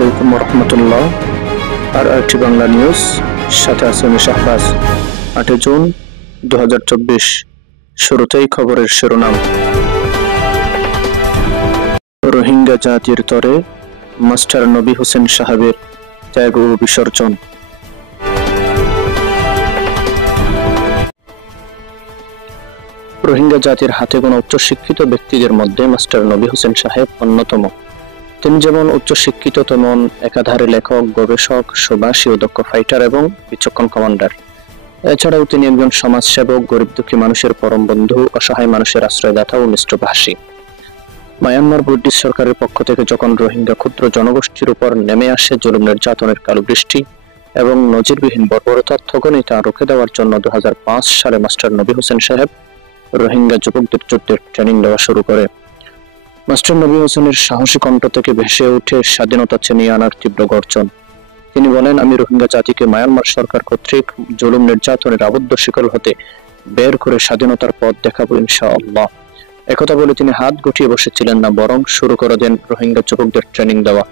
আলাইকুম রহমতুল্লাহ। আর বাংলা নিউজ, সাথে আছে আমি শাহবাজ। 8 জুন 2024। শুরুতেই খবরের শিরোনাম। রোহিঙ্গা জাতির তরে মাস্টার নবী হোসেন সাহেবের ত্যাগ ও বিসর্জন। রোহিঙ্গা জাতির হাতে গোনা উচ্চশিক্ষিত ব্যক্তিদের মধ্যে মাস্টার নবী হোসেন সাহেব অন্যতম। তিনি যেমন উচ্চশিক্ষিত, তেমন একাধারে লেখক, গবেষক, সুভাষী ও দক্ষ ফাইটার এবং বিচক্ষণ কমান্ডার। এছাড়াও তিনি একজন সমাজসেবক, গরিব দুঃখী মানুষের পরম বন্ধু, অসহায় মানুষের আশ্রয়দাতা ও মিষ্টভাষী। মায়ানমার ব্রিটিশ সরকারের পক্ষ থেকে যখন রোহিঙ্গা ক্ষুদ্র জনগোষ্ঠীর উপর নেমে আসে জুলুম নির্যাতনের কালো বৃষ্টি এবং নজিরবিহীন বর্বরতা, তখনই তা রুখে দেওয়ার জন্য 2005 সালে মাস্টার নবী হোসেন সাহেব রোহিঙ্গা যুবকদের যুদ্ধের ট্রেনিং দেওয়া শুরু করে। মাস্টার নবী হোসেনের সাহসী কণ্ঠ থেকে ভেসে ওঠে স্বাধীনতা ছিনিয়ে আনার তীব্র গর্জন। তিনি বলেন, আমি রোহিঙ্গা জাতিকে মায়ানমার সরকার কর্তৃক জুলুম নির্যাতনের আবদ্ধ শিকল হতে বের করে স্বাধীনতার পথ দেখাবো ইনশাআল্লাহ। একথা বলে তিনি হাত গুটিয়ে বসেছিলেন না, বরং শুরু করে দেন রোহিঙ্গা যুবকদের ট্রেনিং দেওয়া।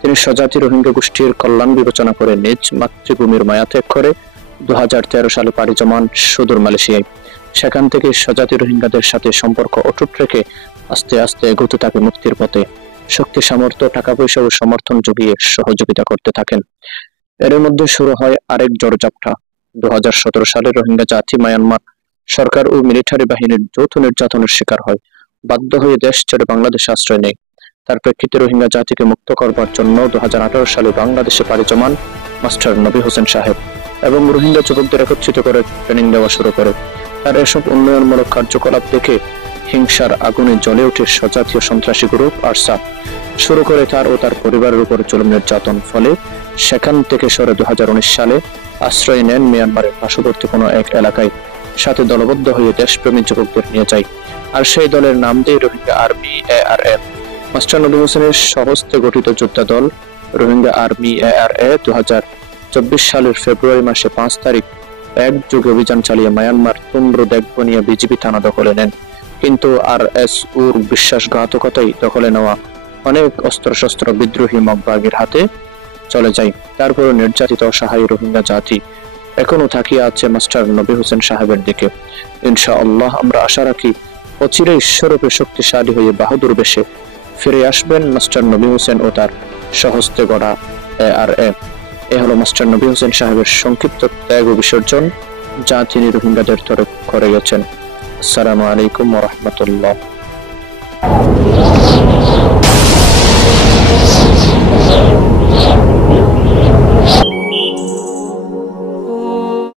তিনি স্বজাতি রোহিঙ্গা গোষ্ঠীর কল্যাণ বিবেচনা করে নিজ মাতৃভূমির মায়া ত্যাগ করে 2013 সালে পাড়ি জমান সুদূর মালয়েশিয়ায়। সেখান থেকে স্বজাতি রোহিঙ্গাদের সাথে সম্পর্ক অটুট রেখে আস্তে আস্তে এগোতে থাকে মুক্তির পথে। শক্তি, সামর্থ্য, টাকা পয়সা ও সমর্থন জুগিয়ে সহযোগিতা করতে থাকেন। এর মধ্যে শুরু হয় আরেক জড়জাপটা। 2017 সালে রোহিঙ্গা জাতি মায়ানমার সরকার ও মিলিটারি বাহিনীর যৌথ নির্যাতনের শিকার হয়। বাধ্য হয়ে দেশ ছেড়ে বাংলাদেশে আশ্রয় নেয়। তার প্রেক্ষিতে রোহিঙ্গা জাতিকে মুক্ত করবার জন্য 2018 সালে বাংলাদেশে পাড়ি জমান মাস্টার নবী হোসেন সাহেব এবং রোহিঙ্গা যুবকদের একত্রিত করে ট্রেনিং দেওয়া শুরু করে। তার এসব উন্নয়নমূলক কার্যকলাপ দেখে হিংসার আগুনে জ্বলে ওঠে স্বজাতীয় সন্ত্রাসী গ্রুপ আরসাফ। শুরু করে তার ও তার পরিবারের উপর জুলুম নির্যাতন। ফলে সেখান থেকে সরে 2019 সালে আশ্রয় নেন মিয়ানমারের পার্শ্ববর্তী কোনো এক এলাকায়। সাথে দলবদ্ধ হয়ে দেশপ্রেমী যুবকদের নিয়ে যায়, আর সেই দলের নাম দিয়ে রোহিঙ্গা আর্মি ARF। মাস্টার নবী হোসেনের স্বহস্তে গঠিত যোদ্ধা দল রোহিঙ্গা আর্মি ARA 2024 সালের ফেব্রুয়ারি মাসে 5 তারিখ একযোগে অভিযান চালিয়ে মায়ানমার তুন্দ্র দেখবনিয়া বিজিবি থানা দখলে নেন। কিন্তু RSUর বিশ্বাসঘাতকতায় দখলে নেওয়া অনেক অস্ত্রশস্ত্র বিদ্রোহী মগবাগের হাতে চলে যায়। তারপরও নির্যাতিত অসহায় রোহিঙ্গা জাতি এখনো তাকিয়ে আছে মাস্টার নবী হোসেন সাহেবের দিকে। ইনশাআল্লাহ আমরা আশা রাখি অচিরে ঈশ্বরূপে শক্তিশালী হয়ে বাহাদুর বেশে ফিরে আসবেন মাস্টার নবী হোসেন ও তার স্বহস্তে গড়া ARA। এ হলো মাস্টার নবী হোসেন সাহেবের সংক্ষিপ্ত ত্যাগ ও বিসর্জন, যা তিনি রোহিঙ্গাদের তরফ করে গেছেন। আসসালামু আলাইকুম ওয়া রাহমাতুল্লাহ।